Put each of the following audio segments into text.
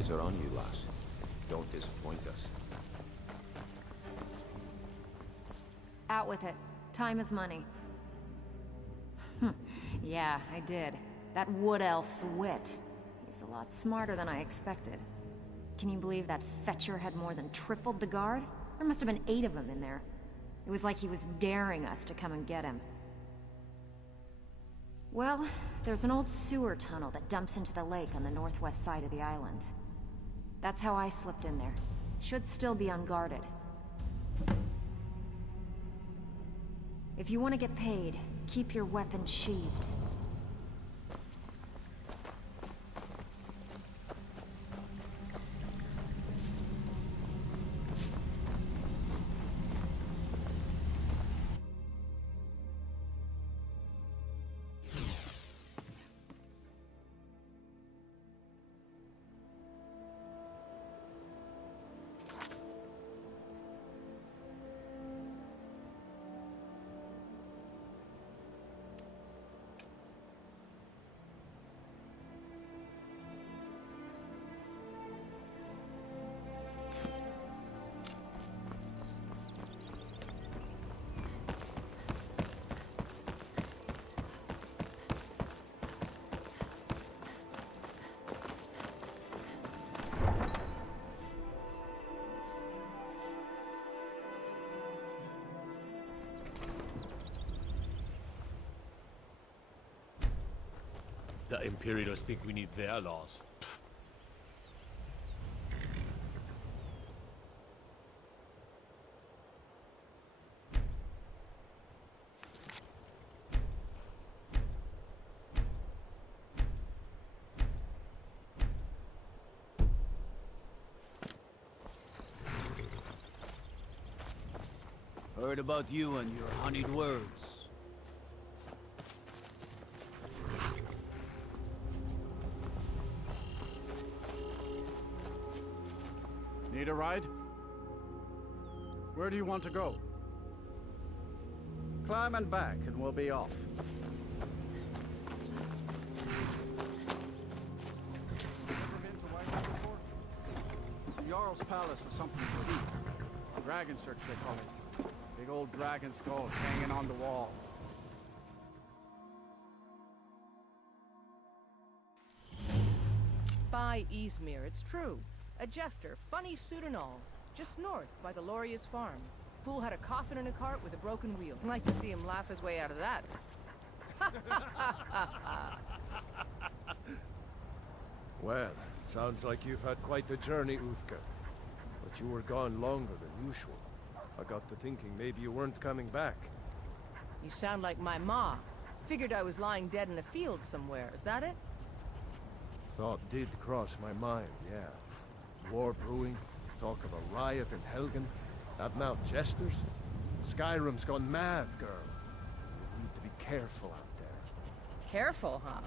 eyes are on you, lass. Don't disappoint us. Out with it. Time is money. Yeah, I did. That wood elf's wit. He's a lot smarter than I expected. Can you believe that fetcher had more than tripled the guard? There must have been 8 of them in there. It was like he was daring us to come and get him. Well, there's an old sewer tunnel that dumps into the lake on the northwest side of the island. That's how I slipped in there. Should still be unguarded. If you want to get paid, keep your weapon sheathed. The Imperials think we need their laws. Heard about you and your honeyed words. Need a ride? Where do you want to go? Climb and back and we'll be off. Ever been to White before? The Jarl's Palace is something to see. Dragon Search, they call it. Big old dragon skull hanging on the wall. By Eastmere, it's true. A jester, funny suit and all, just north by the Lauria's farm. Fool had a coffin in a cart with a broken wheel. I'd like to see him laugh his way out of that. Well, sounds like you've had quite the journey, Uthka. But you were gone longer than usual. I got to thinking maybe you weren't coming back. You sound like my ma. Figured I was lying dead in a field somewhere. Is that it? Thought did cross my mind, yeah. War brewing, talk of a riot in Helgen, that out jesters. Skyrim's gone mad, girl. You need to be careful out there. Careful, huh?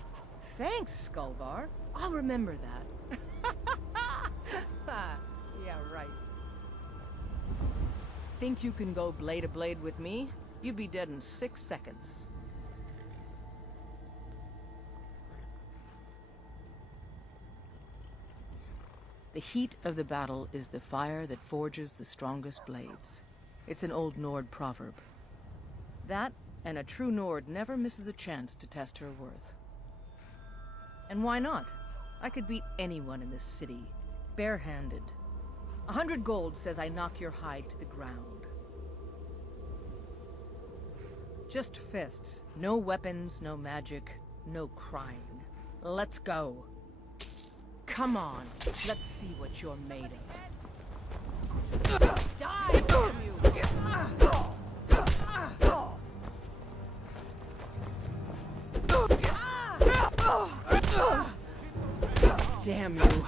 Thanks, Skullbar. I'll remember that. Yeah, right. Think you can go blade to blade with me? You'd be dead in 6 seconds. The heat of the battle is the fire that forges the strongest blades. It's an old Nord proverb. That, and a true Nord never misses a chance to test her worth. And why not? I could beat anyone in this city, barehanded. 100 gold says I knock your hide to the ground. Just fists. No weapons, no magic, no crying. Let's go. Come on, let's see what you're made of. Die, damn you! Damn you.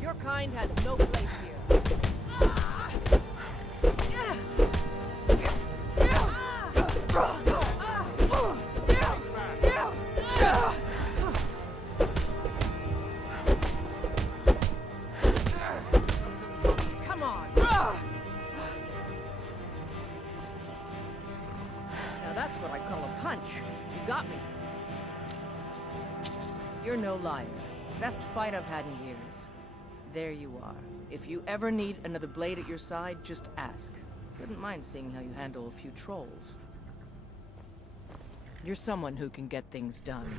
Your kind has no place here. Come on. Now that's what I call a punch. You got me. You're no liar. Best fight I've had in years. There you are. If you ever need another blade at your side, just ask. Wouldn't mind seeing how you handle a few trolls. You're someone who can get things done.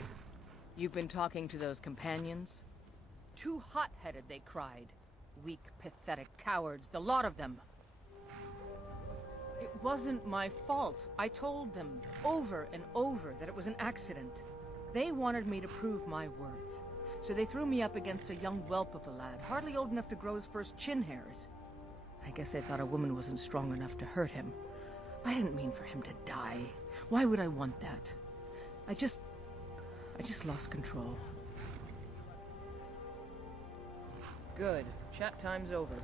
You've been talking to those companions? Too hot-headed, they cried. Weak, pathetic cowards, the lot of them. It wasn't my fault. I told them over and over that it was an accident. They wanted me to prove my worth. So they threw me up against a young whelp of a lad, hardly old enough to grow his first chin hairs. I guess they thought a woman wasn't strong enough to hurt him. I didn't mean for him to die. Why would I want that? I just lost control. Good. Chat time's over.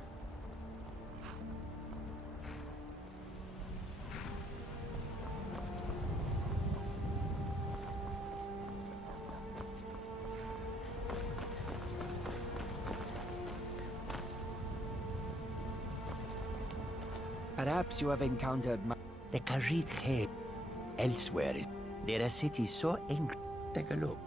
Perhaps you have encountered the Khajita elsewhere. There are cities so ancient. Take a look.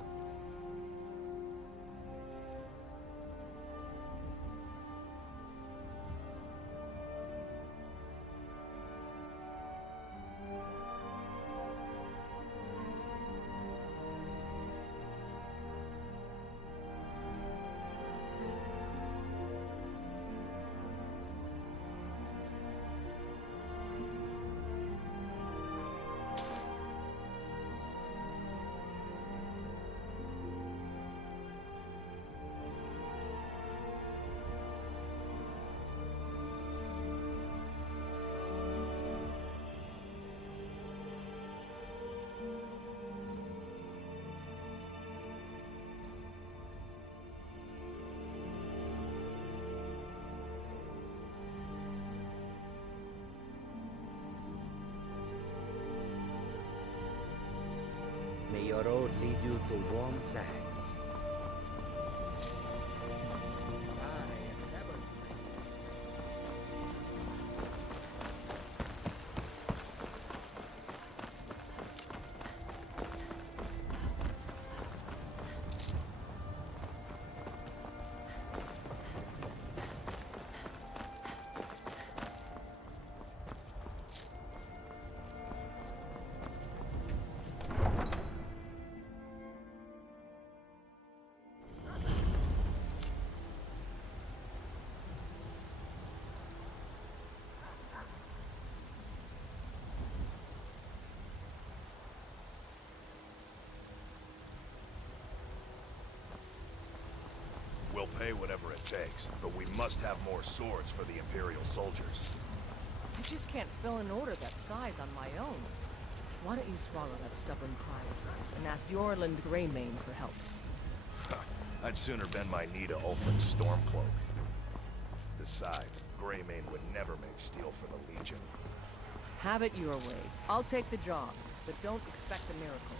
May your road lead you to warm sands. We'll pay whatever it takes, but we must have more swords for the Imperial soldiers. I just can't fill an order that size on my own. Why don't you swallow that stubborn pride and ask Yorland Greymane for help? I'd sooner bend my knee to Ulfric's Stormcloak. Besides, Greymane would never make steel for the Legion. Have it your way. I'll take the job, but don't expect a miracle.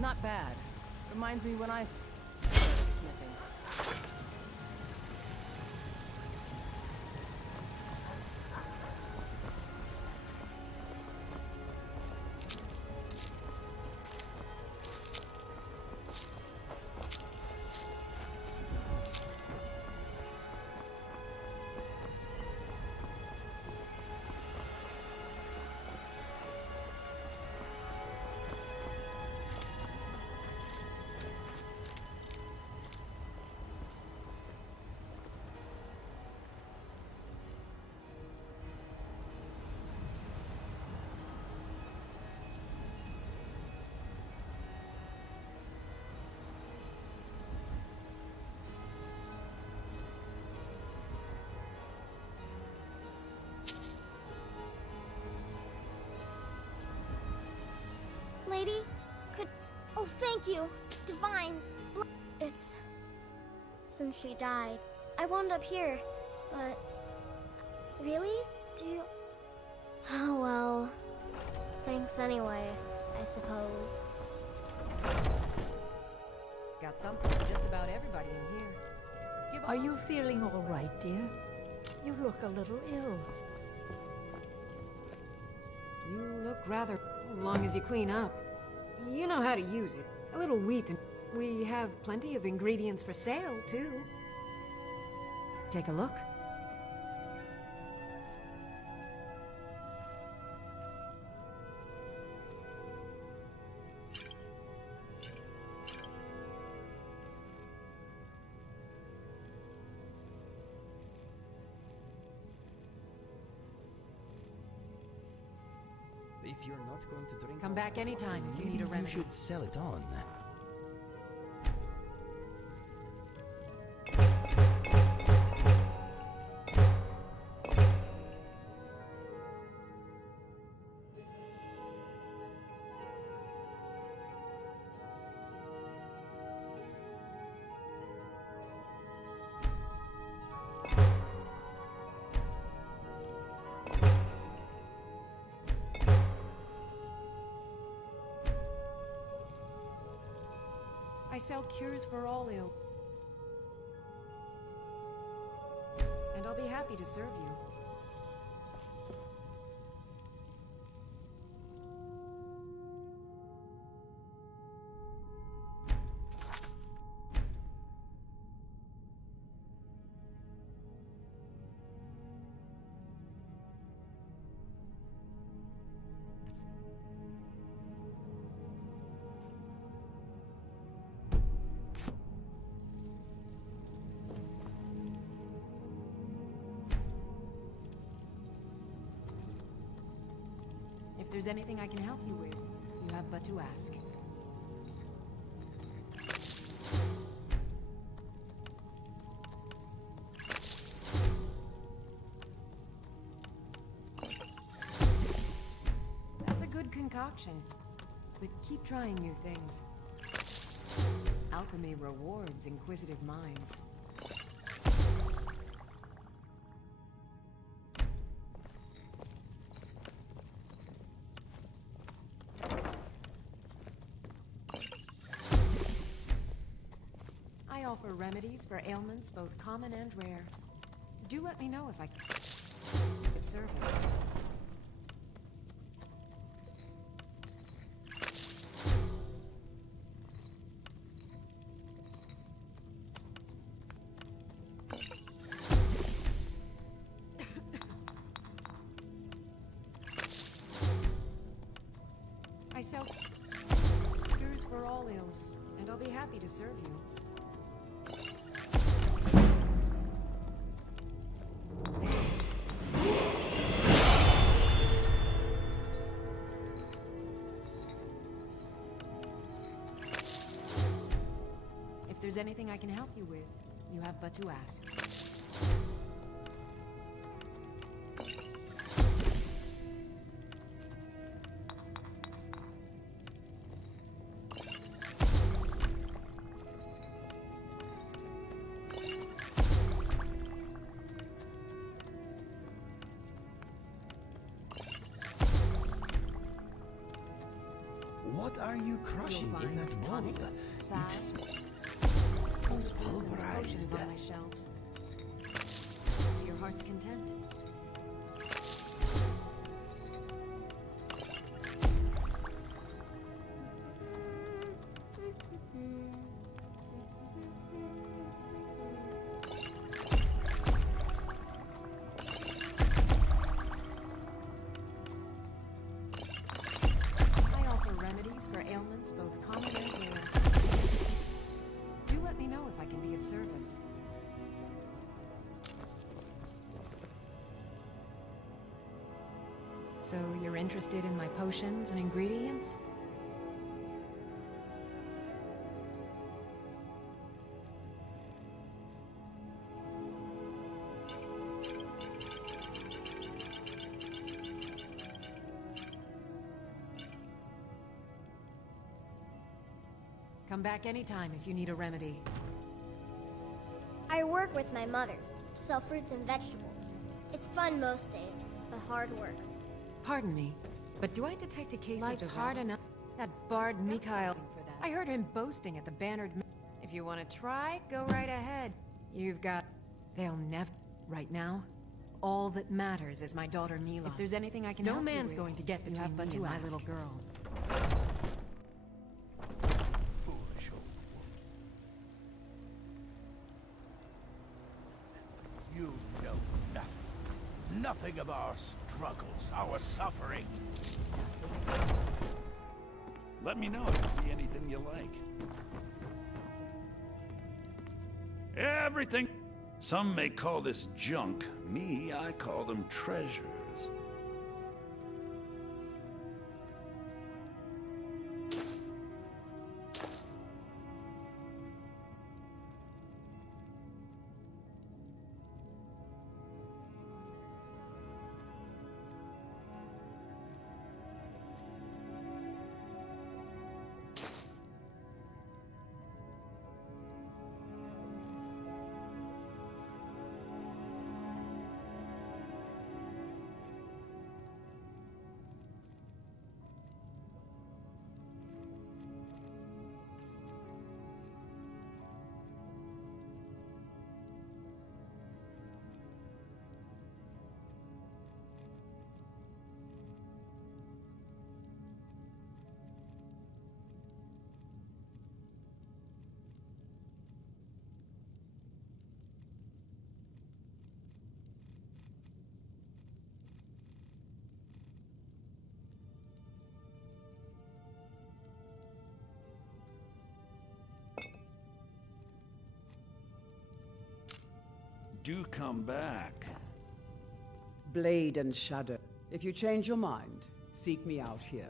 Not bad. Reminds me when I started smithing. Lady, could... Oh, thank you. Divines. It's... Since she died, I wound up here, but... Really? Do you... Oh, well... Thanks anyway, I suppose. Got something for just about everybody in here. Are you feeling all right, dear? You look a little ill. You look rather... long as you clean up. You know how to use it. A little wheat and... we have plenty of ingredients for sale, too. Take a look. If you're not going to drink... Come back anytime if you need a remedy. You should sell it on. I sell cures for all ill. And I'll be happy to serve you. If there's anything I can help you with, you have but to ask. That's a good concoction, but keep trying new things. Alchemy rewards inquisitive minds. I offer remedies for ailments both common and rare. Do let me know if I can give service. I sell cures for all ills, and I'll be happy to serve you. If there's anything I can help you with, you have but to ask. What are you crushing in that bowl? Tonics, salves, It's potions pulverized. on my shelves. Just to your heart's content. I offer remedies for ailments both common and rare. Do let me know if I can be of service. So you're interested in my potions and ingredients? Come back anytime if you need a remedy. I work with my mother to sell fruits and vegetables. It's fun most days, but hard work. Pardon me, but do I detect a case Life's of hard enough. That bard Mikhail. I heard him boasting at the bannered. If you want to try, go right ahead. You've got. They'll never. Right now, All that matters is my daughter Mila. If there's anything I can help you with, no man's going to get between me and my little girl. Foolish old woman. You know nothing. Nothing of our struggles, our suffering. Let me know if you see anything you like. Everything. Some may call this junk. Me, I call them treasures. Do come back. Blade and Shadow. If you change your mind, seek me out here.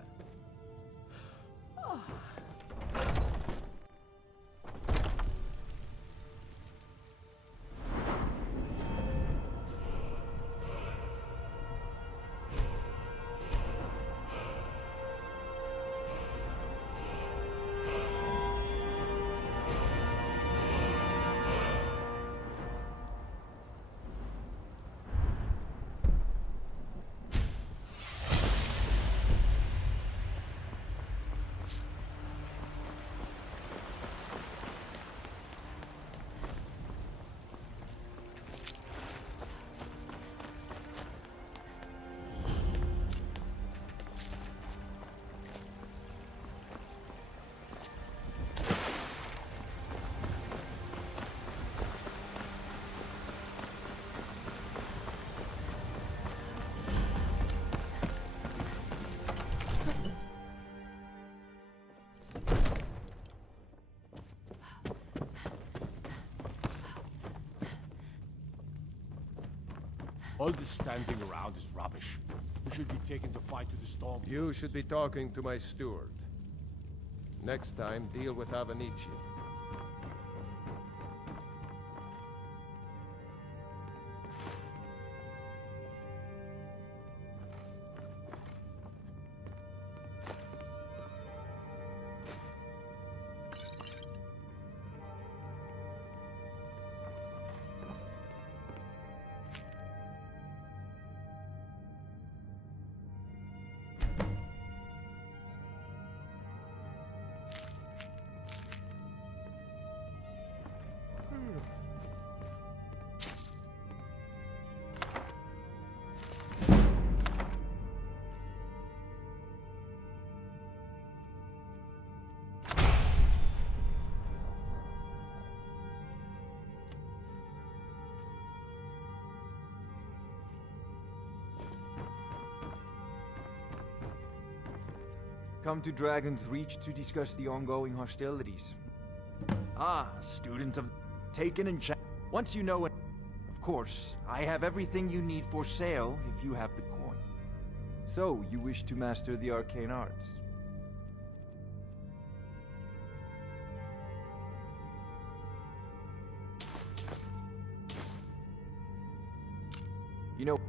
All this standing around is rubbish. We should be taken to fight to the storm. You should be talking to my steward. Next time, deal with Avenici. Come to Dragon's Reach to discuss the ongoing hostilities. Ah, student of Taken and once you know it. Of course, I have everything you need for sale if you have the coin. So, you wish to master the arcane arts? You know...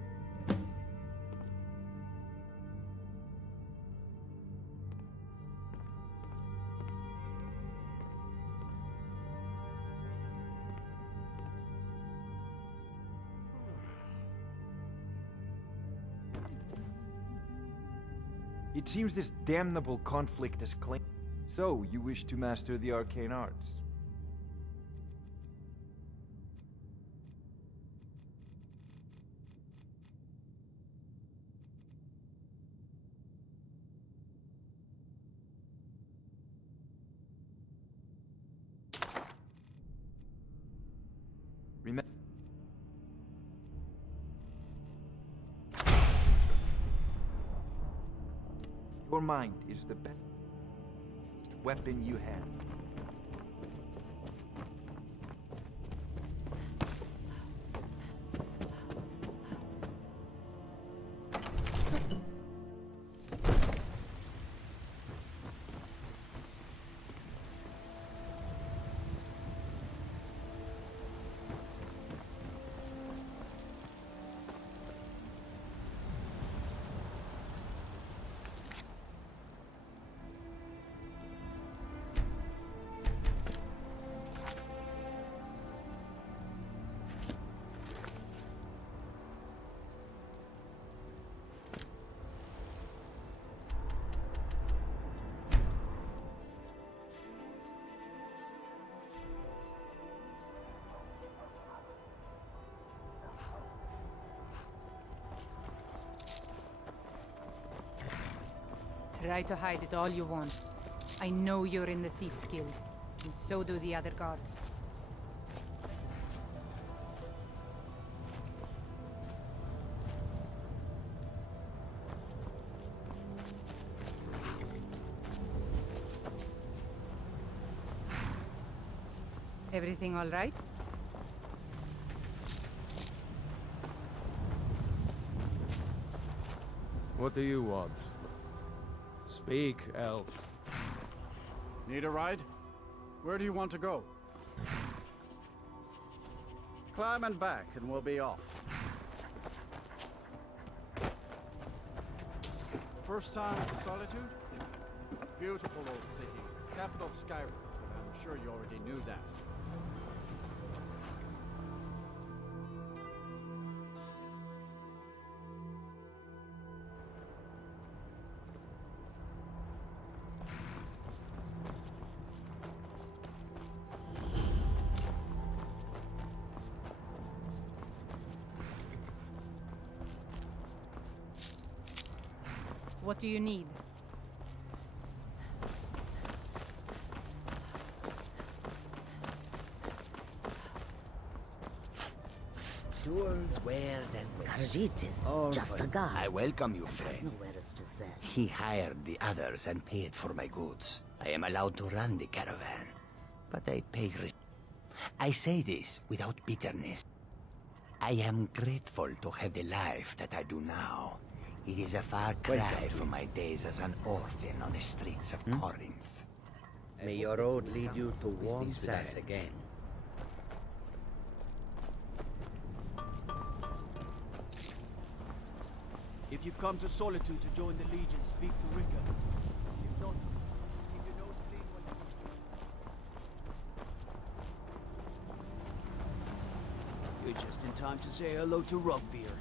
It seems this damnable conflict is claimed. So, you wish to master the arcane arts? Your mind is the best weapon you have. Try to hide it all you want. I know you're in the Thieves' Guild, and so do the other guards. Everything all right? What do you want? Speak, elf. Need a ride? Where do you want to go? Climb and back, and we'll be off. First time to Solitude? Beautiful old city, capital of Skyrim, but I'm sure you already knew that. What do you need? Tools, wares, and Khajita is just a guy. I welcome you, friend. He hired the others and paid for my goods. I am allowed to run the caravan, but I pay I say this without bitterness. I am grateful to have the life that I do now. It is a far cry from my days as an orphan on the streets of Corinth. May your road lead you to warm sands again. If you've come to Solitude to join the Legion, speak to Rika. If not, just keep your nose clean while you're just in time to say hello to Rugbeer.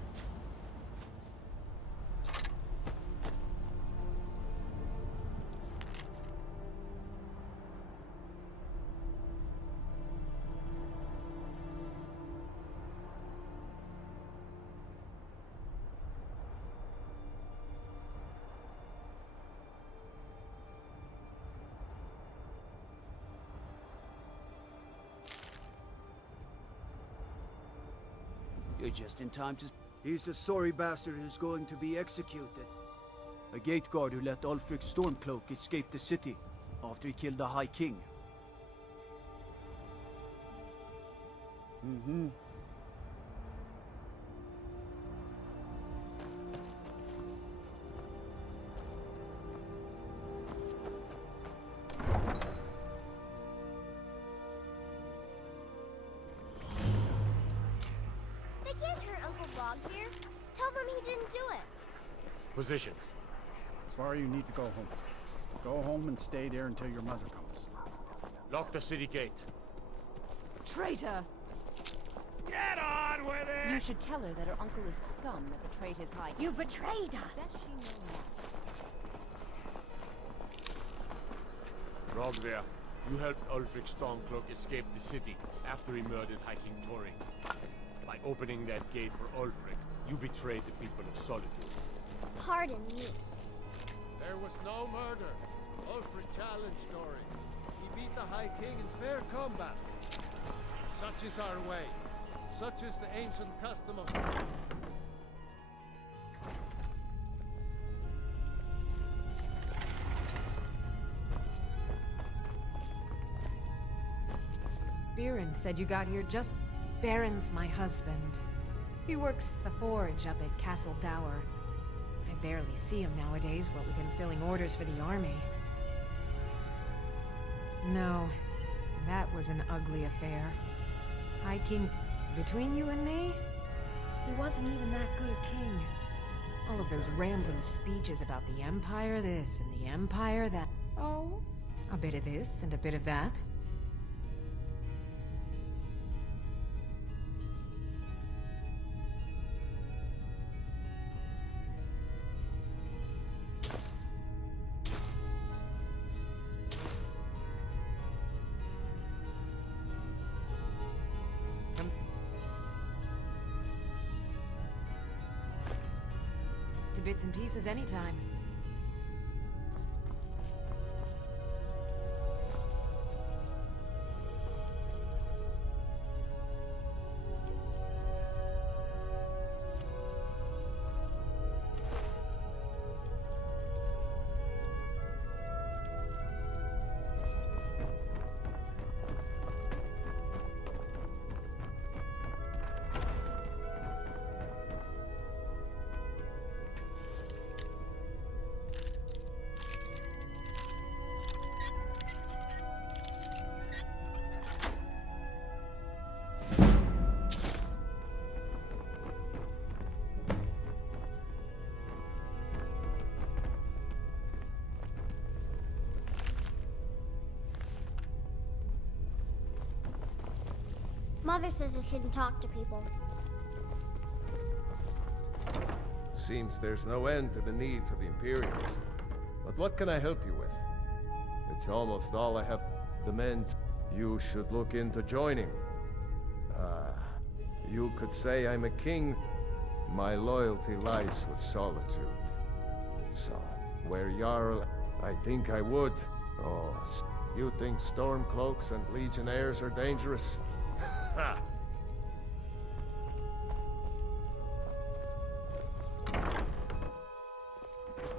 You're just in time to... He's the sorry bastard who's going to be executed. A gate guard who let Ulfric's Stormcloak escape the city after he killed the High King. Mm-hmm. Tell them he didn't do it. Positions. Sorry, you need to go home. Go home and stay there until your mother comes. Lock the city gate. Traitor! Get on with it! You should tell her that her uncle is scum that betrayed his high... You betrayed us! Bet she knows that. Rogver, you helped Ulfric Stormcloak escape the city after he murdered High King Torin. By opening that gate for Ulfric, you betrayed the people of Solitude. Pardon me. There was no murder. Ulfric challenged Torin. He beat the High King in fair combat. Such is our way. Such is the ancient custom of... Spearin said you got here just... Baron's my husband. He works the forge up at Castle Dower. I barely see him nowadays, what with him filling orders for the army. No, that was an ugly affair. High King, between you and me, he wasn't even that good a king. All of those rambling speeches about the Empire this and the Empire that. Oh, a bit of this and a bit of that. To bits and pieces anytime. Mother says I shouldn't talk to people. Seems there's no end to the needs of the Imperials. But what can I help you with? It's almost all I have. The men you should look into joining. You could say I'm a king. My loyalty lies with solitude. So, where Jarl, I think I would. Oh, you think Stormcloaks and Legionnaires are dangerous? Ha!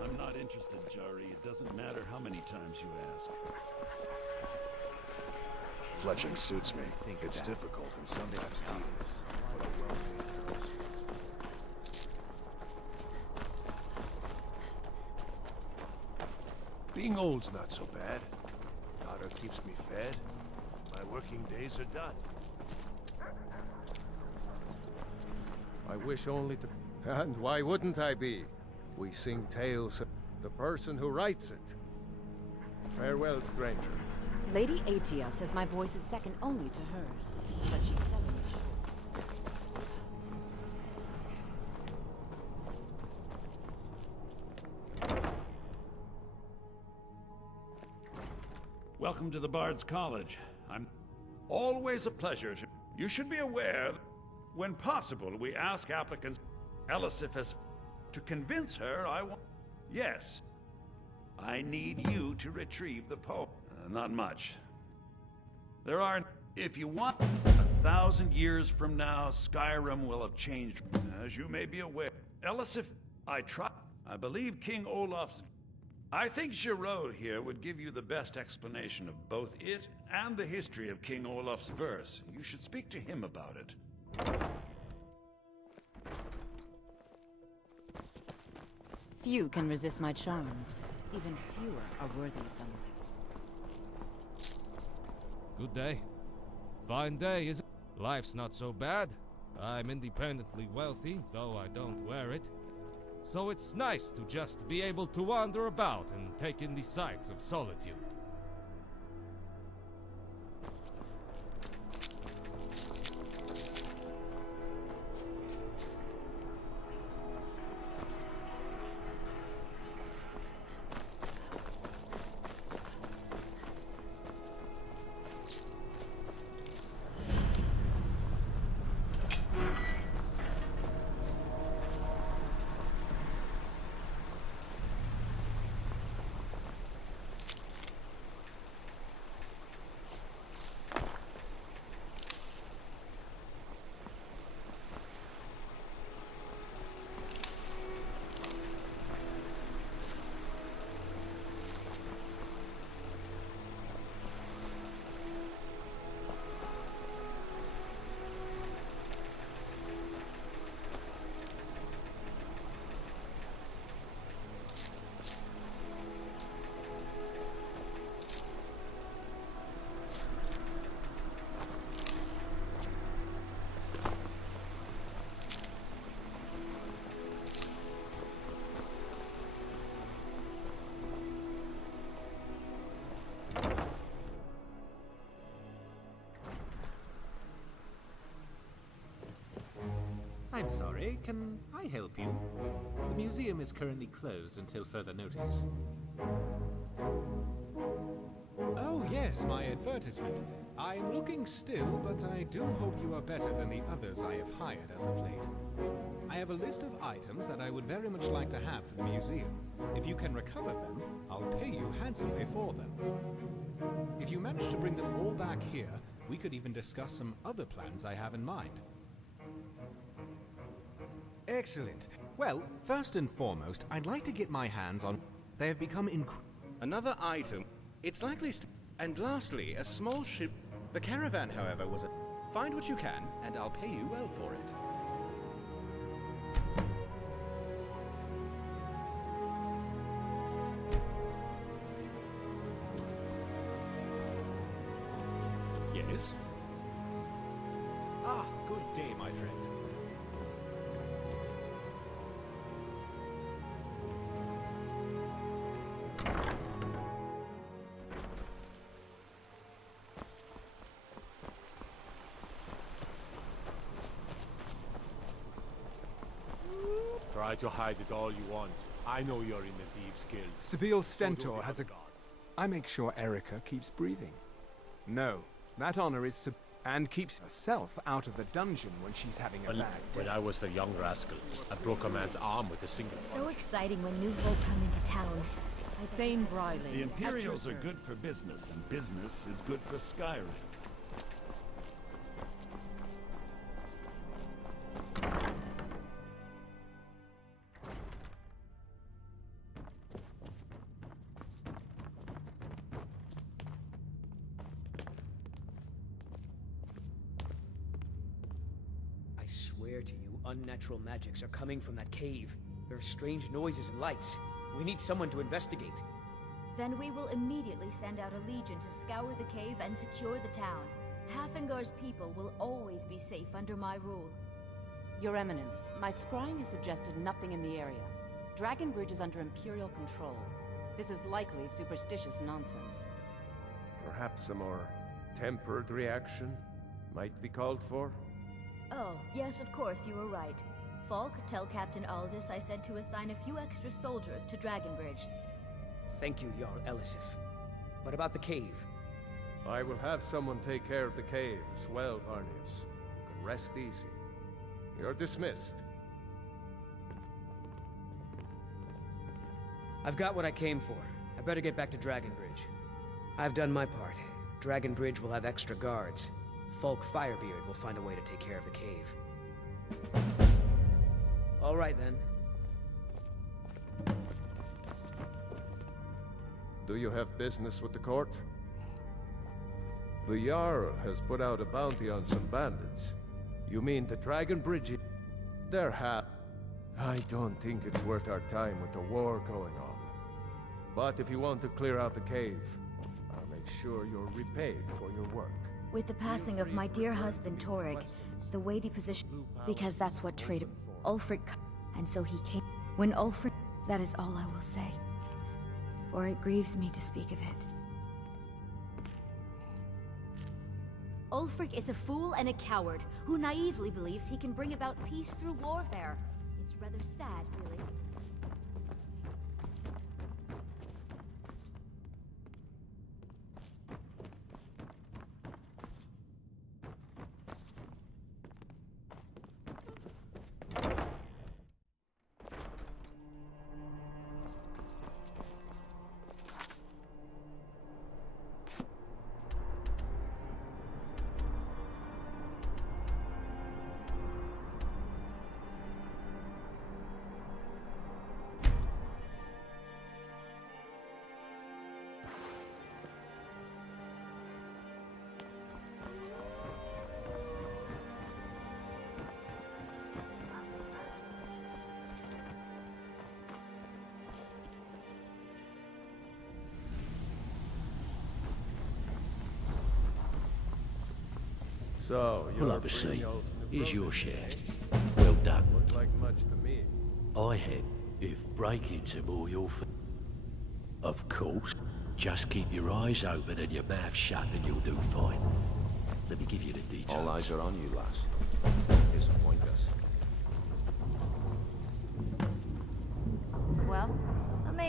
I'm not interested, Jari. It doesn't matter how many times you ask. Fletching suits me. It's difficult and sometimes tedious. But I will be. Being old's not so bad. Daughter keeps me fed. My working days are done. I wish only to... And why wouldn't I be? We sing tales of the person who writes it. Farewell, stranger. Lady Atia says my voice is second only to hers, but she's selling short. Welcome to the Bard's College. I'm always a pleasure. You should be aware, when possible, we ask applicants, Elisifus, to convince her I want... Yes. I need you to retrieve the poem. Not much. There are... If you want, 1,000 years from now, Skyrim will have changed. As you may be aware, Elisif, I believe King Olaf's... I think Giraud here would give you the best explanation of both it and the history of King Olaf's verse. You should speak to him about it. Few can resist my charms. Even fewer are worthy of them. Good day. Fine day, isn't it? Life's not so bad. I'm independently wealthy, though I don't wear it. So it's nice to just be able to wander about and take in the sights of solitude. Sorry, can I help you? The museum is currently closed until further notice. Oh yes, my advertisement. I'm looking still, but I do hope you are better than the others I have hired as of late. I have a list of items that I would very much like to have for the museum. If you can recover them, I'll pay you handsomely for them. If you manage to bring them all back here, we could even discuss some other plans I have in mind. Excellent. Well, first and foremost, I'd like to get my hands on... They have become another item. It's likely and lastly, a small ship... The caravan, however, was a... Find what you can, and I'll pay you well for it. Yes? Ah, good day, my friend. Try to hide it all you want. I know you're in the Thieves' Guild. Sibyl So do Stentor the has a... other guards. I make sure Erica keeps breathing. No, that honor is and keeps herself out of the dungeon when she's having a bad day. When I was a young rascal, I broke a man's arm with a single So exciting when new folk come into town. Thane Briley. The Imperials are good for business, and business is good for Skyrim. I swear to you, unnatural magics are coming from that cave. There are strange noises and lights. We need someone to investigate. Then we will immediately send out a legion to scour the cave and secure the town. Halfingar's people will always be safe under my rule. Your Eminence, my scrying has suggested nothing in the area. Dragonbridge is under Imperial control. This is likely superstitious nonsense. Perhaps a more tempered reaction might be called for? Oh, yes, of course, you were right. Falk, tell Captain Aldous I said to assign a few extra soldiers to Dragonbridge. Thank you, Jarl Elisif. But about the cave? I will have someone take care of the cave as well, Varnius. You can rest easy. You're dismissed. I've got what I came for. I better get back to Dragonbridge. I've done my part. Dragonbridge will have extra guards. Falk Firebeard will find a way to take care of the cave. All right, then. Do you have business with the court? The Jarl has put out a bounty on some bandits. You mean the Dragonbridge? I don't think it's worth our time with the war going on. But if you want to clear out the cave, I'll make sure you're repaid for your work. With the passing of my dear husband Torrig, the weighty position, because that's what traitor Ulfric, and so he came. When Ulfric, that is all I will say, for it grieves me to speak of it. Ulfric is a fool and a coward who naively believes he can bring about peace through warfare. It's rather sad, really. So, Well, oversee. Here's your share. Well done. Looked like much to me. I had, if break-ins are all your Of course. Just keep your eyes open and your mouth shut and you'll do fine. Let me give you the details. All eyes are on you, lass. Disappoint us.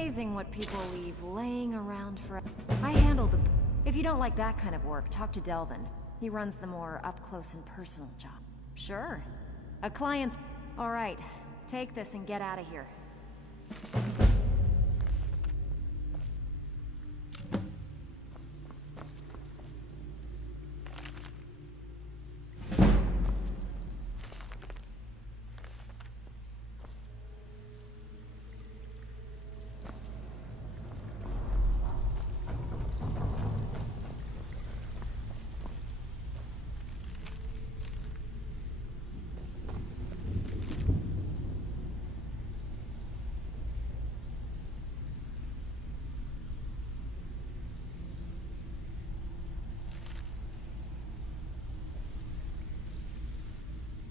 amazing what people leave laying around for... I handle the... If you don't like that kind of work, talk to Delvin. He runs the more up-close and personal job. Sure. A client's... All right. Take this and get out of here.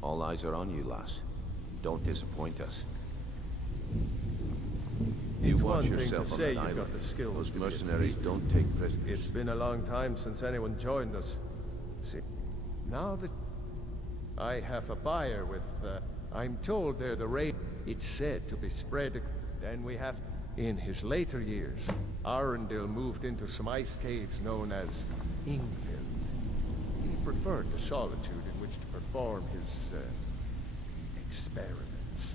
All eyes are on you, lass. Don't disappoint us. You It's watch one thing to yourself on say that you've island. got the skills Those to be a mercenaries thief. don't take prisoners. It's been a long time since anyone joined us. See, now that I have a buyer with, I'm told they're the raid. It's said to be spread. Then we have, in his later years, Arundel moved into some ice caves known as Ingvild. He preferred the solitude in which to perform his, experiments.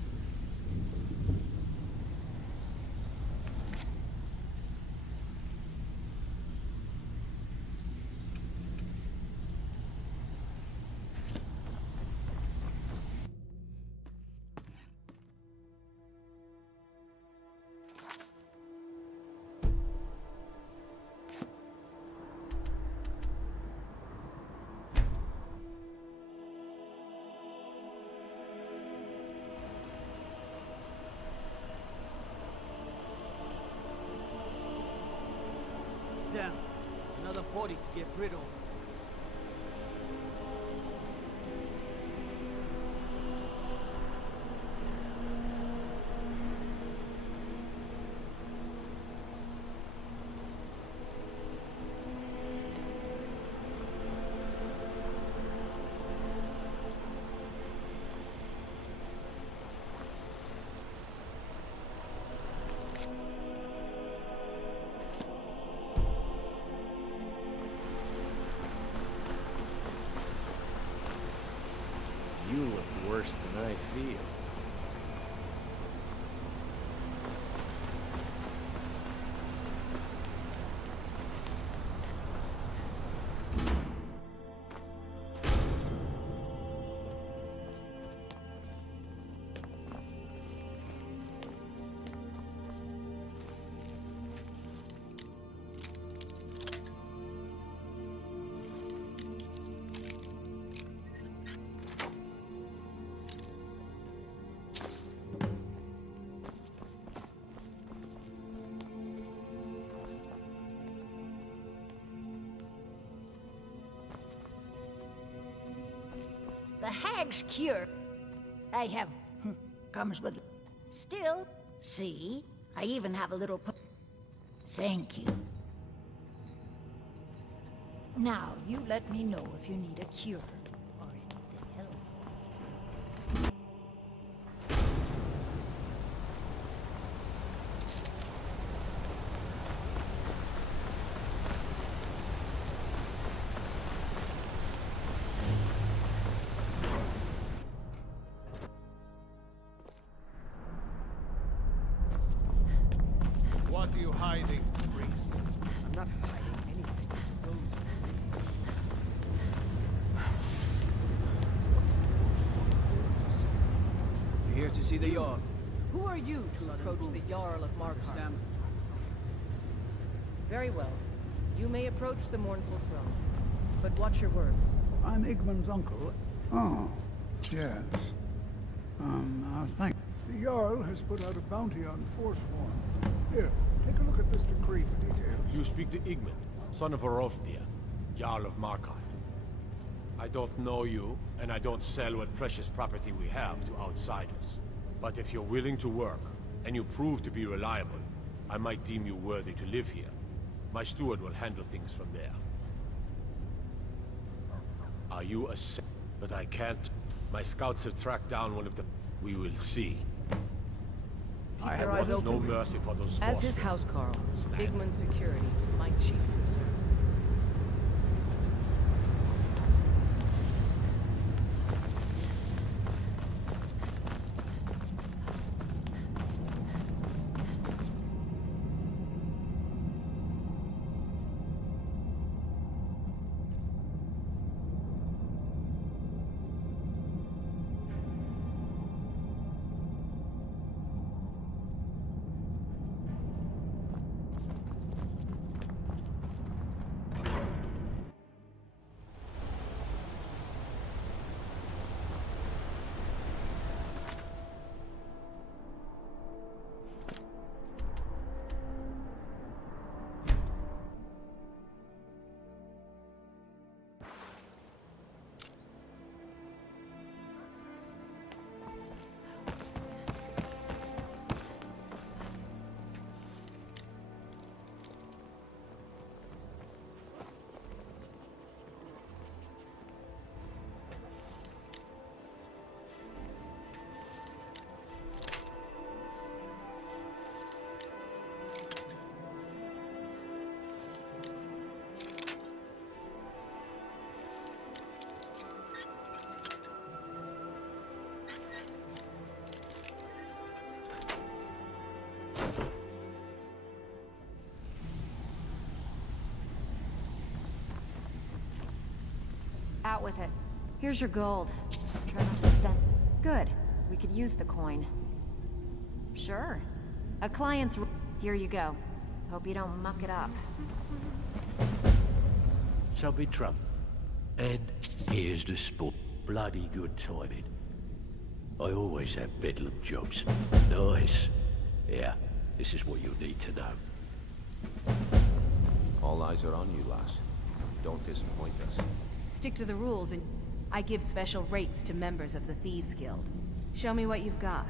Damn, another body to get rid of. You look worse than I feel. The hag's cure. I have... comes with... Still, see? I even have a little... Thank you. Now, you let me know if you need a cure or anything else. What are you hiding, priest? I'm not hiding anything. It's closed for a reason. We're here to see the Jarl. Who are you to approach the Jarl of Markarth? Very well. You may approach the mournful throne. But watch your words. I'm Igmund's uncle. Oh, yes. Thank The Jarl has put out a bounty on Forsworn. Here, take a look at this decree for details. You speak to Igmund, son of Orovdir, Jarl of Markarth. I don't know you, and I don't sell what precious property we have to outsiders. But if you're willing to work, and you prove to be reliable, I might deem you worthy to live here. My steward will handle things from there. Are you a But I can't. My scouts have tracked down one of the... We will see. keep I your have eyes open. no mercy for those As his Force. housecarl, Igman's security was my chief concern. Out with it. Here's your gold. Try not to spend... Good. We could use the coin. Sure. A client's... Here you go. Hope you don't muck it up. So be trouble. And here's the sport. Bloody good timing. I always have bedlam jobs. Nice. Yeah, this is what you'll need to know. All eyes are on you, lass. Don't disappoint us. Stick to the rules and I give special rates to members of the Thieves Guild. Show me what you've got.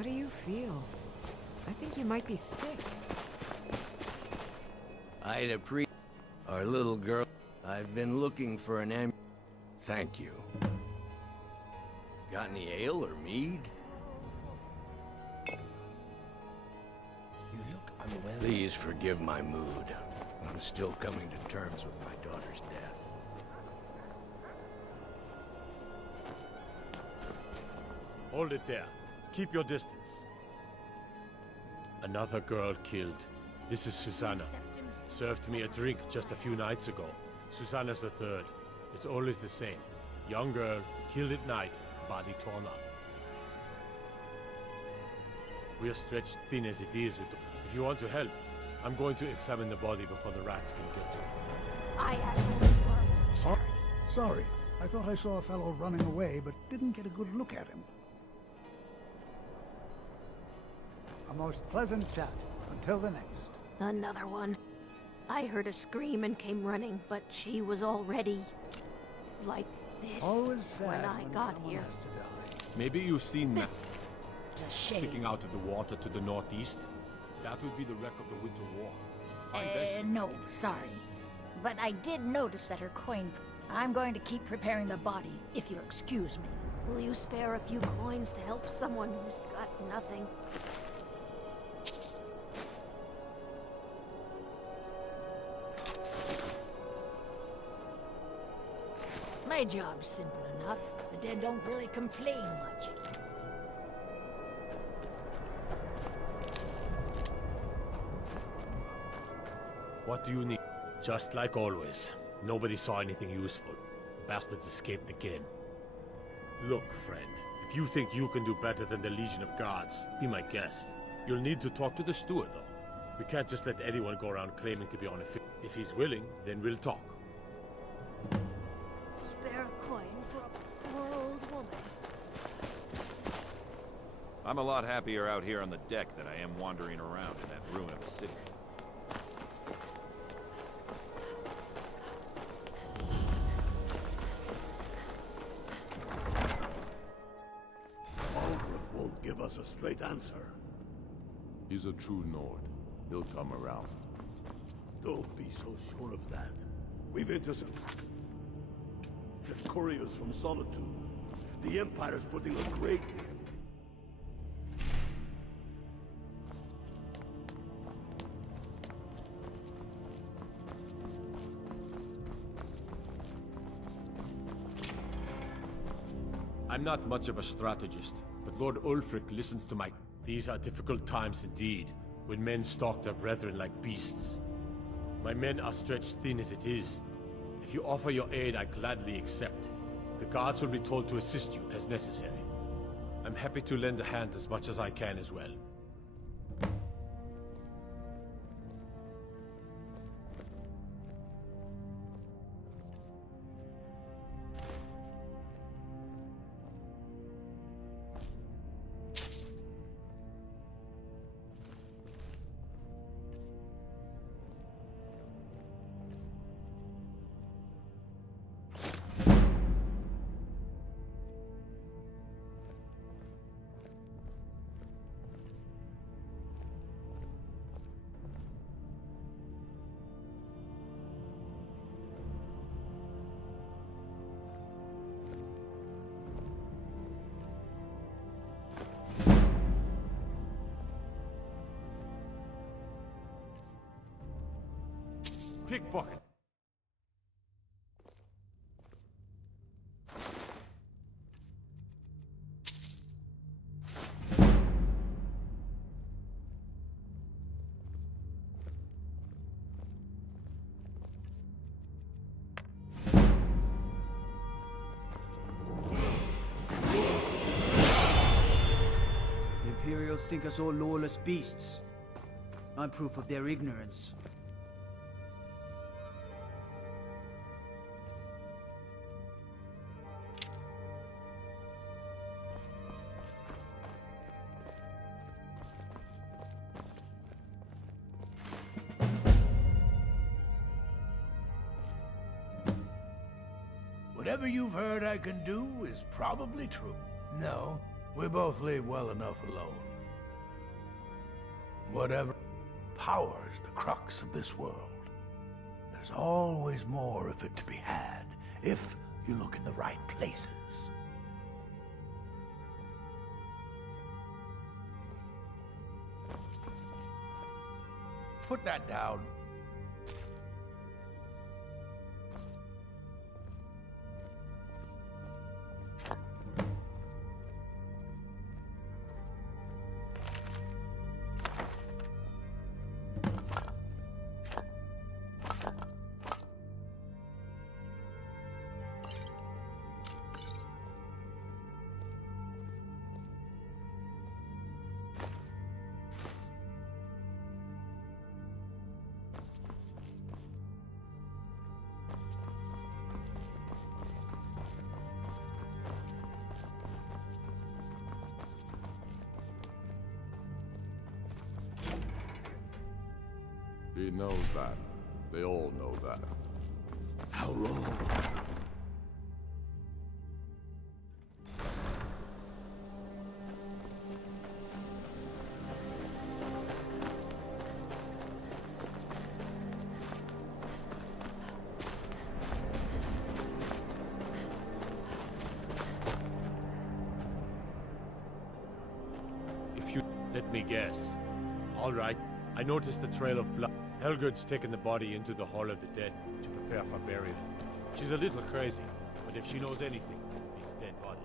How do you feel? I think you might be sick. I'd appreciate our little girl. I've been looking for an Thank you. Got any ale or mead? You look unwell. Please forgive my mood. I'm still coming to terms with my daughter's death. Hold it there. Keep your distance. Another girl killed. This is Susanna. Served me a drink just a few nights ago. Susanna's the third. It's always the same. Young girl, killed at night, body torn up. We are stretched thin as it is. If you want to help, I'm going to examine the body before the rats can get to it. I asked only for charity. Sorry. I thought I saw a fellow running away, but didn't get a good look at him. A most pleasant chat. Until the next. Another one. I heard a scream and came running, but she was already... like this. Always sad when I got someone here. has to die. Maybe you've seen It's a shame. sticking out of the water to the northeast. That would be the wreck of the Winter War. Fine vessel. No, sorry. But I did notice that her coin... I'm going to keep preparing the body, if you'll excuse me. Will you spare a few coins to help someone who's got nothing? My job's simple enough. The dead don't really complain much. What do you need? Just like always. Nobody saw anything useful. Bastards escaped again. Look, friend. If you think you can do better than the Legion of Guards, be my guest. You'll need to talk to the steward, though. We can't just let anyone go around claiming to be on a field. If he's willing, then we'll talk. Spare a coin for a poor old woman. I'm a lot happier out here on the deck than I am wandering around in that ruin of a city. Algrif won't give us a straight answer. He's a true Nord. He'll come around. Don't be so sure of that. We've intercepted the couriers from Solitude. The Empire's putting a great deal. I'm not much of a strategist, but Lord Ulfric listens to my... These are difficult times indeed, when men stalk their brethren like beasts. My men are stretched thin as it is. If you offer your aid, I gladly accept. The guards will be told to assist you as necessary. I'm happy to lend a hand as much as I can as well. Pickpocket. The Imperials think us all lawless beasts. I'm proof of their ignorance. Whatever you've heard I can do is probably true. No, we both leave well enough alone. Whatever power's the crux of this world. There's always more of it to be had, if you look in the right places. Put that down. He knows that. They all know that. How long? If you let me guess. All right. I noticed a trail of blood. Helgud's taken the body into the Hall of the Dead to prepare for burial. She's a little crazy, But if she knows anything, it's dead bodies.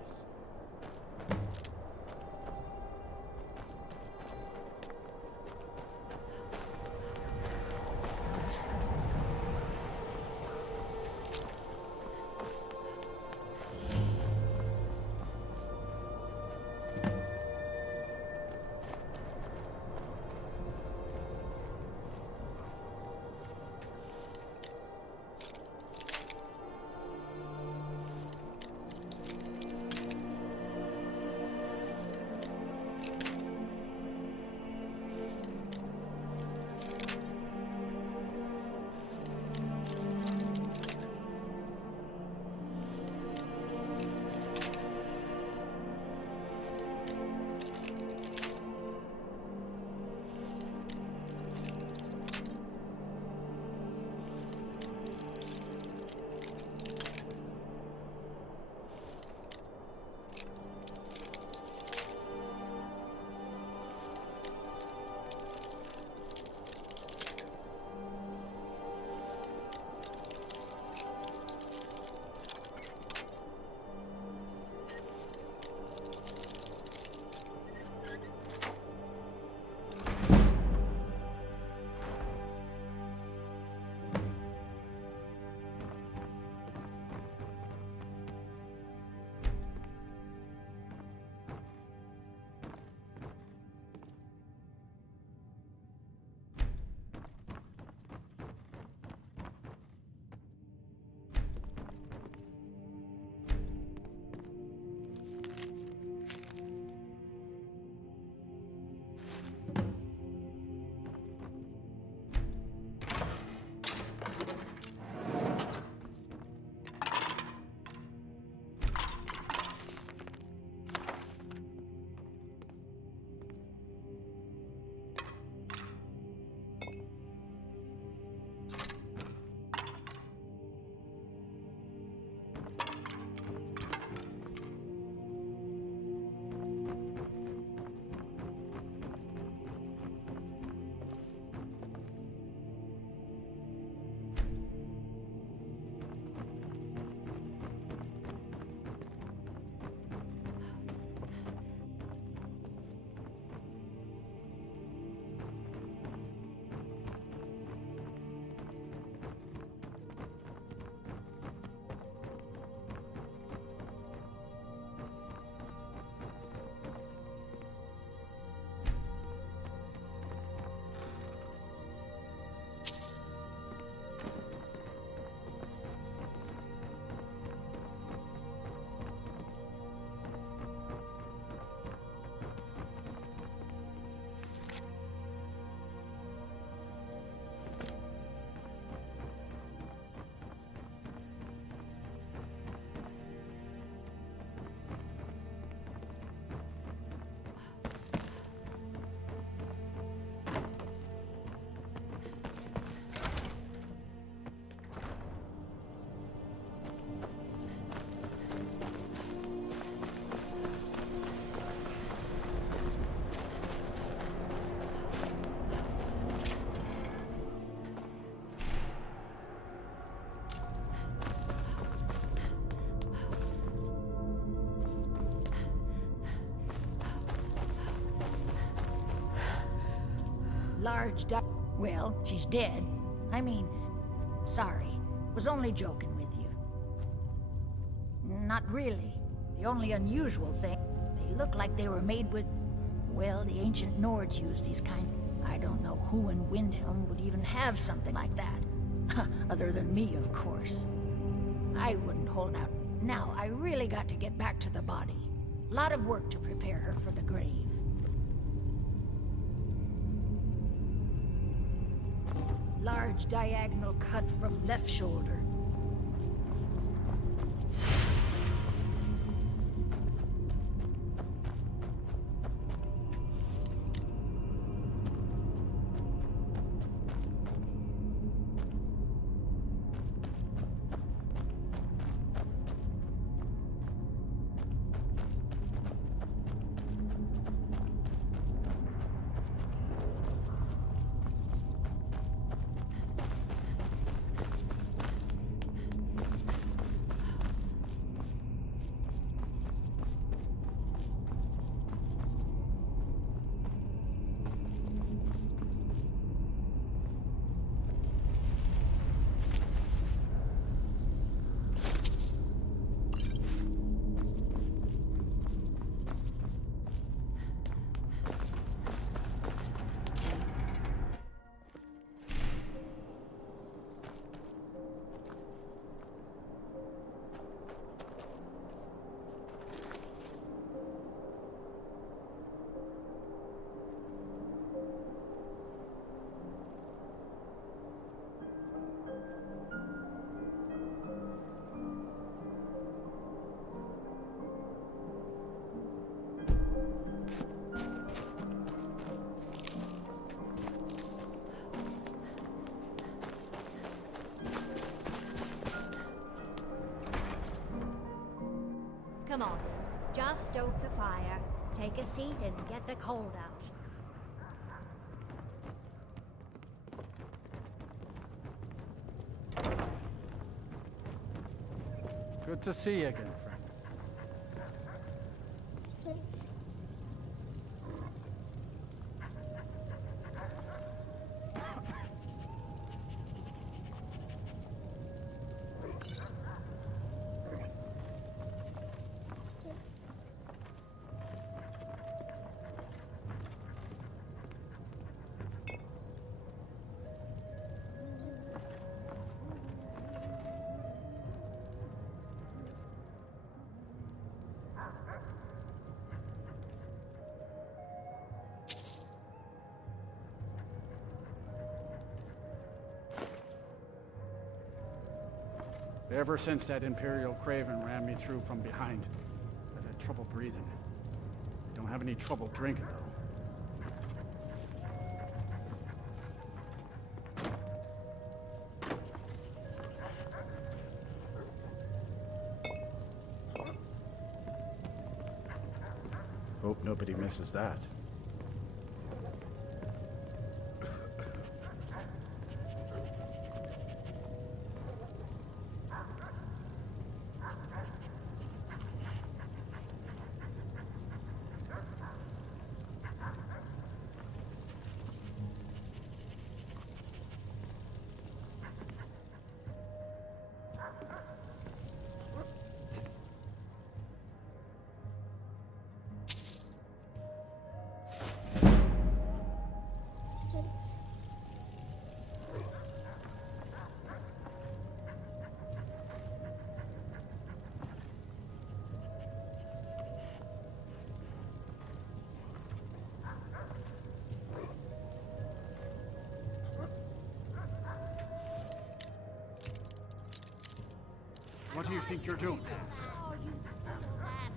Well, she's dead. I mean, sorry. Was only joking with you. Not really. The only unusual thing, they look like they were made with... Well, the ancient Nords used these kind... I don't know who in Windhelm would even have something like that. Other than me, of course. I wouldn't hold out. Now, I really got to get back to the body. Lot of work to prepare her for the grave. Large diagonal cut from left shoulder. Come on. Just stoke the fire, take a seat, and get the cold out. Good to see you again, friend. Ever since that Imperial Craven ran me through from behind, I've had trouble breathing. I don't have any trouble drinking, though. Hope nobody misses that. What do you think you're doing? Oh, you spilled that.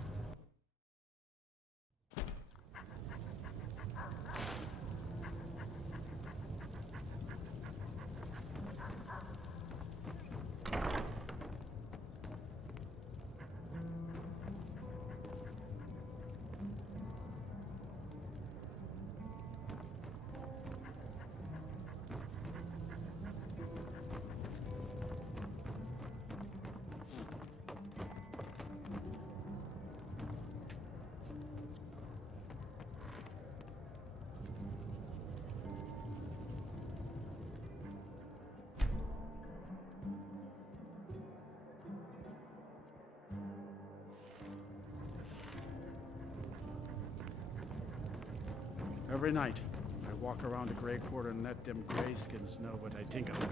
Every night, I walk around the Grey Quarter and let them grayskins know what I think of them.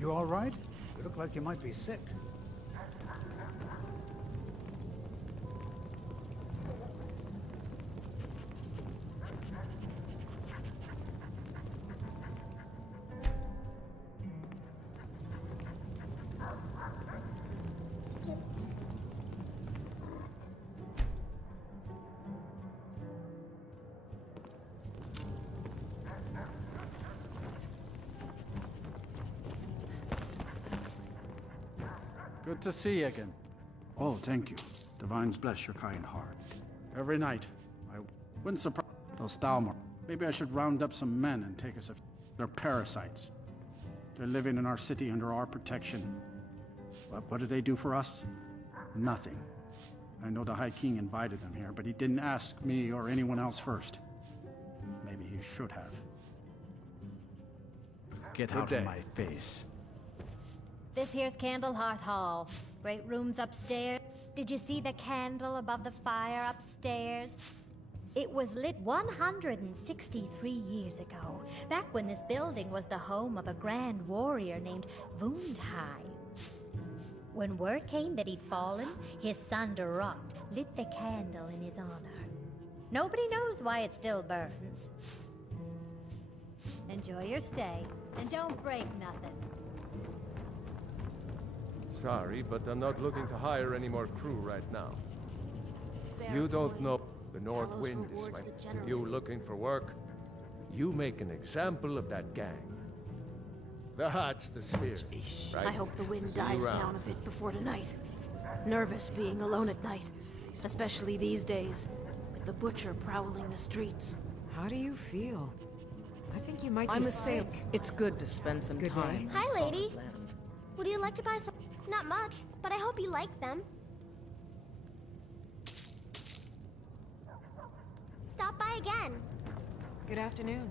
You all right? You look like you might be sick. Good to see you again. Oh, thank you. Divines bless your kind heart. Every night, I wouldn't surprise those Thalmor. Maybe I should round up some men and take us they're parasites. They're living in our city under our protection. But what do they do for us? Nothing. I know the High King invited them here, but he didn't ask me or anyone else first. Maybe he should have. Get out of my face. This here's Candlehearth Hall. Great rooms upstairs. Did you see the candle above the fire upstairs? It was lit 163 years ago, back when this building was the home of a grand warrior named Wundhai. When word came that he'd fallen, his son Dodat lit the candle in his honor. Nobody knows why it still burns. Enjoy your stay, and don't break nothing. Sorry, but I'm not looking to hire any more crew right now. You don't know the North Wind is my... You looking for work? You make an example of that gang. That's the spirit, right? I hope the wind See you dies around. down a bit before tonight. Nervous being alone at night, especially these days, with the butcher prowling the streets. How do you feel? I think you might I'm be a sailor. sick. It's good to spend some Good time. day. Hi, lady. Would you like to buy some? Not much, but I hope you like them. Stop by again. Good afternoon.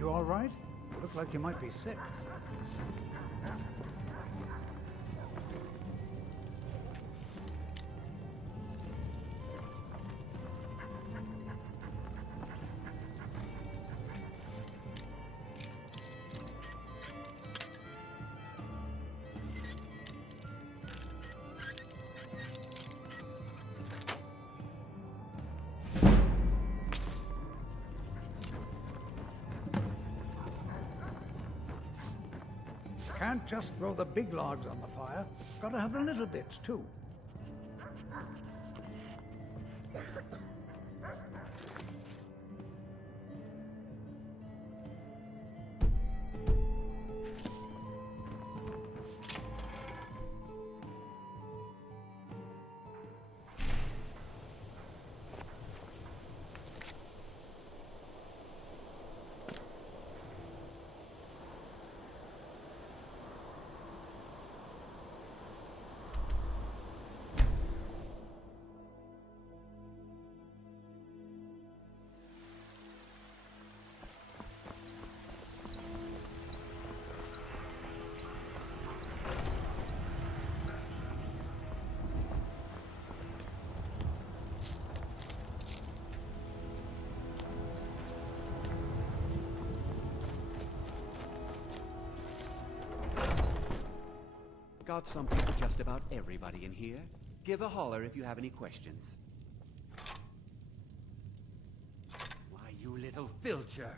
You all right? You look like you might be sick. Can't just throw the big logs on the fire. Gotta have the little bits, too. Got something for just about everybody in here. Give a holler if you have any questions. Why, you little filcher!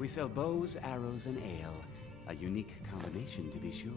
We sell bows, arrows, and ale. A unique combination, to be sure.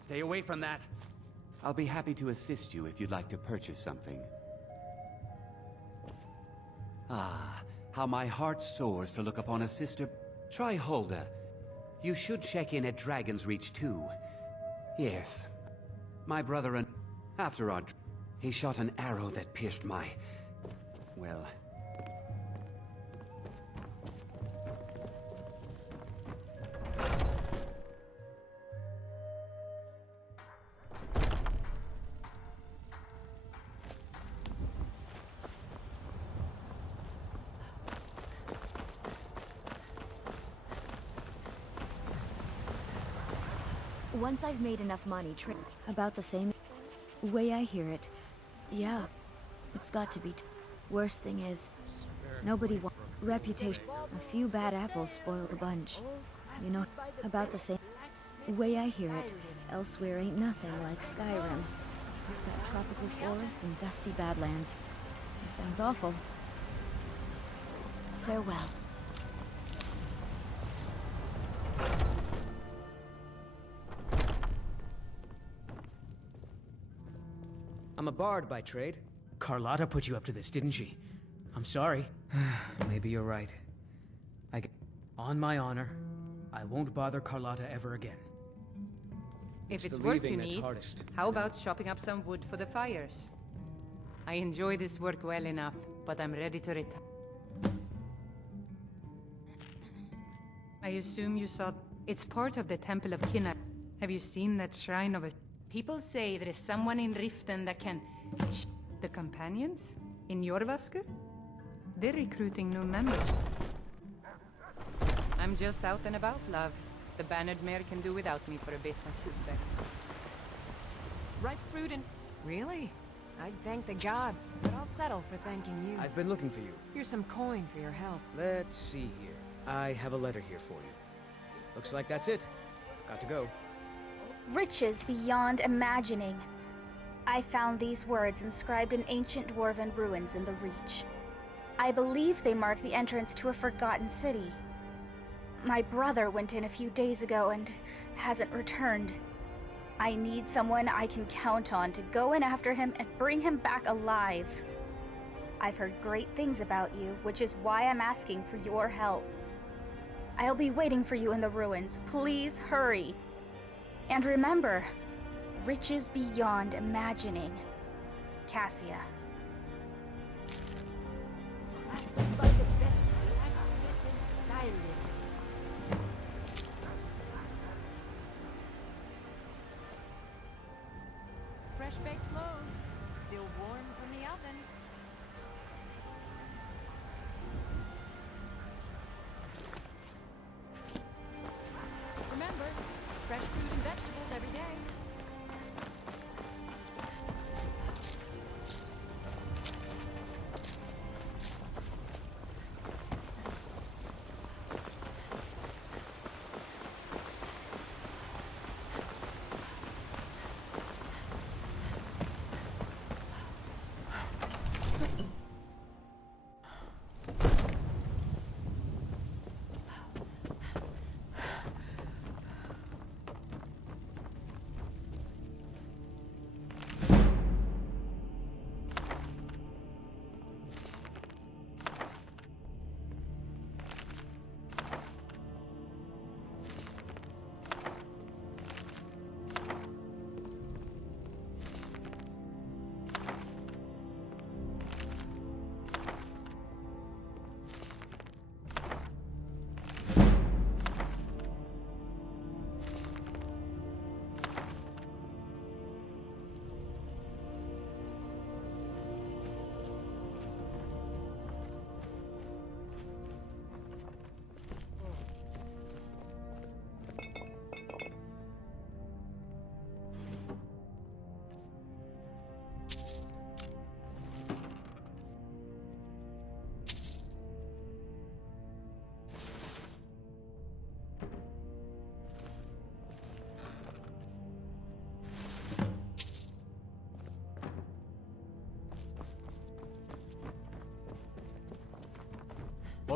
Stay away from that. I'll be happy to assist you if you'd like to purchase something. Ah, how my heart soars to look upon a sister. Try Hulda. You should check in at Dragon's Reach too. Yes. My brother and... After our... He shot an arrow that pierced my... Well... Once I've made enough money, about the same way I hear it. Yeah, it's got to be. Worst thing is, nobody wants reputation. A few bad apples spoiled a bunch. You know, about the same way I hear it. Elsewhere ain't nothing like Skyrim. It's got tropical forests and dusty badlands. It sounds awful. Farewell. I'm a bard by trade. Carlotta put you up to this, didn't she? I'm sorry. Maybe you're right. On my honor, I won't bother Carlotta ever again. If it's the work leaving you that's need, hardest. how about chopping up some wood for the fires? I enjoy this work well enough, but I'm ready to retire. I assume you saw... It's part of the Temple of Kinna. Have you seen that shrine of a... People say there is someone in Riften that can... The companions? In Jorvaskr? They're recruiting new members. I'm just out and about, love. The bannered mare can do without me for a bit, I suspect. Ripe fruit and... Really? I'd thank the gods, but I'll settle for thanking you. I've been looking for you. Here's some coin for your help. Let's see here. I have a letter here for you. Looks like that's it. Got to go. Riches beyond imagining. I found these words inscribed in ancient dwarven ruins in the Reach. I believe they mark the entrance to a forgotten city. My brother went in a few days ago and hasn't returned. I need someone I can count on to go in after him and bring him back alive. I've heard great things about you, which is why I'm asking for your help. I'll be waiting for you in the ruins. Please hurry. And remember, riches beyond imagining. Cassia. Fresh-baked loaves, still warm from the oven.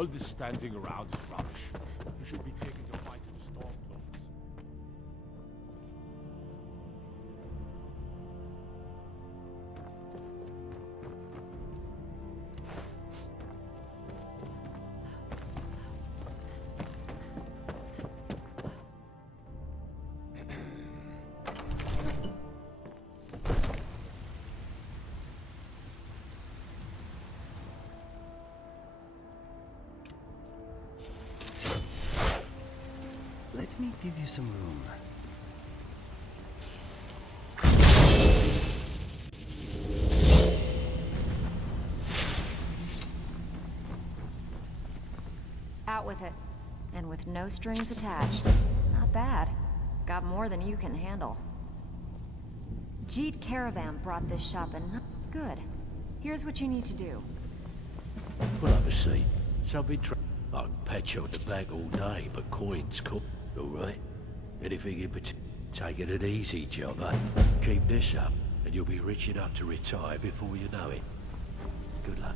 All this standing around is rubbish. You should be taking the fight to the Stormcloaks. Let me give you some room. Out with it. And with no strings attached. Not bad. Got more than you can handle. Jeet Caravan brought this shop in. Good. Here's what you need to do. Pull up a seat. So be I can pat you on the back all day, but coins cool. Alright? Anything in particular? Taking it easy, jobber. Keep this up, and you'll be rich enough to retire before you know it. Good luck.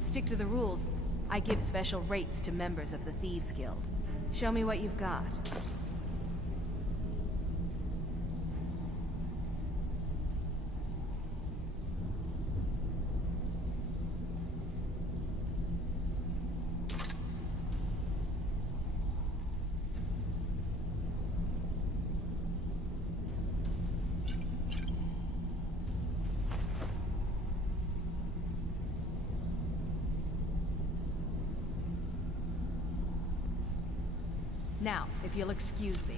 Stick to the rules. I give special rates to members of the Thieves Guild. Show me what you've got. Now, if you'll excuse me.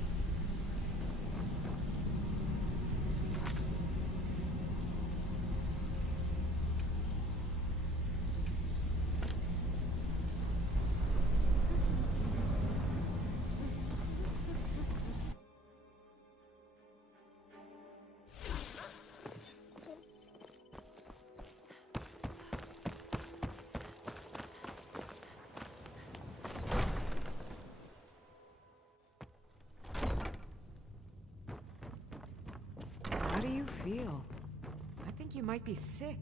How do you feel? I think you might be sick.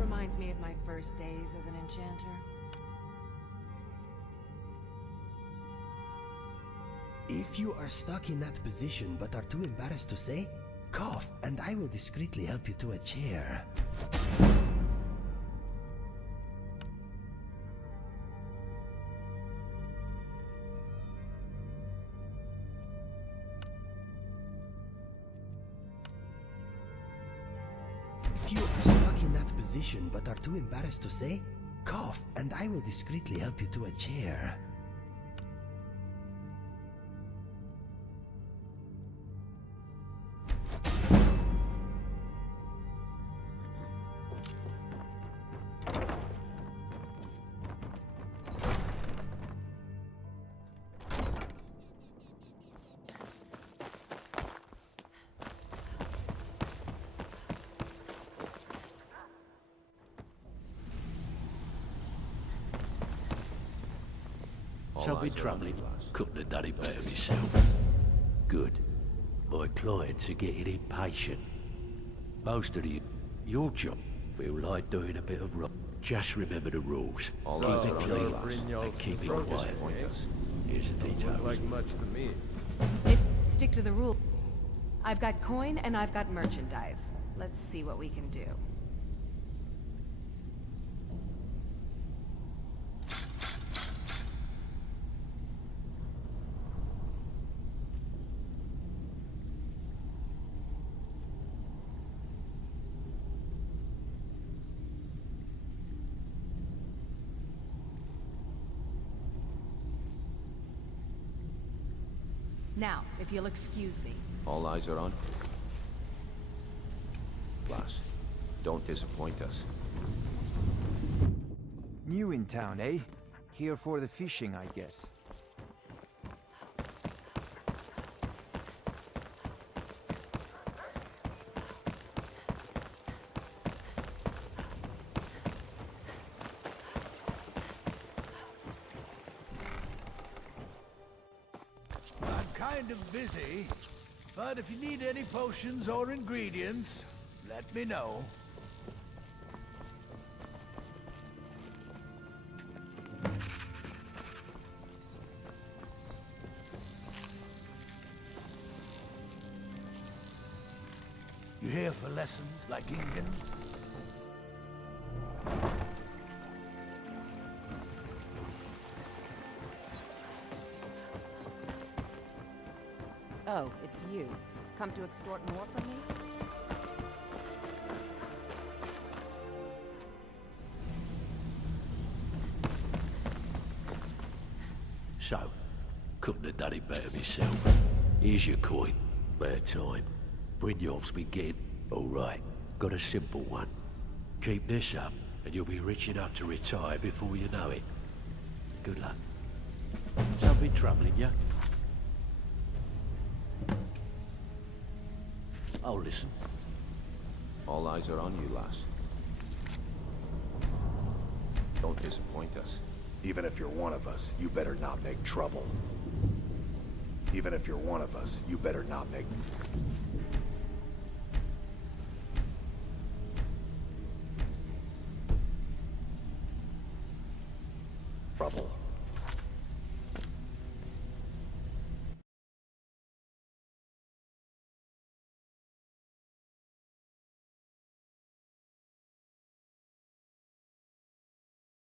Reminds me of my first days as an enchanter. If you are stuck in that position but are too embarrassed to say, cough and I will discreetly help you to a chair. If you are stuck in that position but are too embarrassed to say, cough and I will discreetly help you to a chair. So be troubling. Couldn't have done it better myself. Good. My clients are getting impatient. Most of your job feel like doing a bit of rock. Just remember the rules. Keep it clean and keep it quiet. Here's the details. Like much to me. Stick to the rule. I've got coin and I've got merchandise. Let's see what we can do. Now, if you'll excuse me. All eyes are on. Lass, don't disappoint us. New in town, eh? Here for the fishing, I guess. I'm kind of busy, but if you need any potions or ingredients, let me know. You here for lessons like Ingen? Oh, it's you. Come to extort more from me? So, couldn't have done it better myself. Here's your coin. Bad time. Brynjolf's been getting... All right, got a simple one. Keep this up, and you'll be rich enough to retire before you know it. Good luck. Something troubling you? I'll listen. All eyes are on you, lass. Don't disappoint us. Even if you're one of us, you better not make trouble. Even if you're one of us, you better not make... trouble.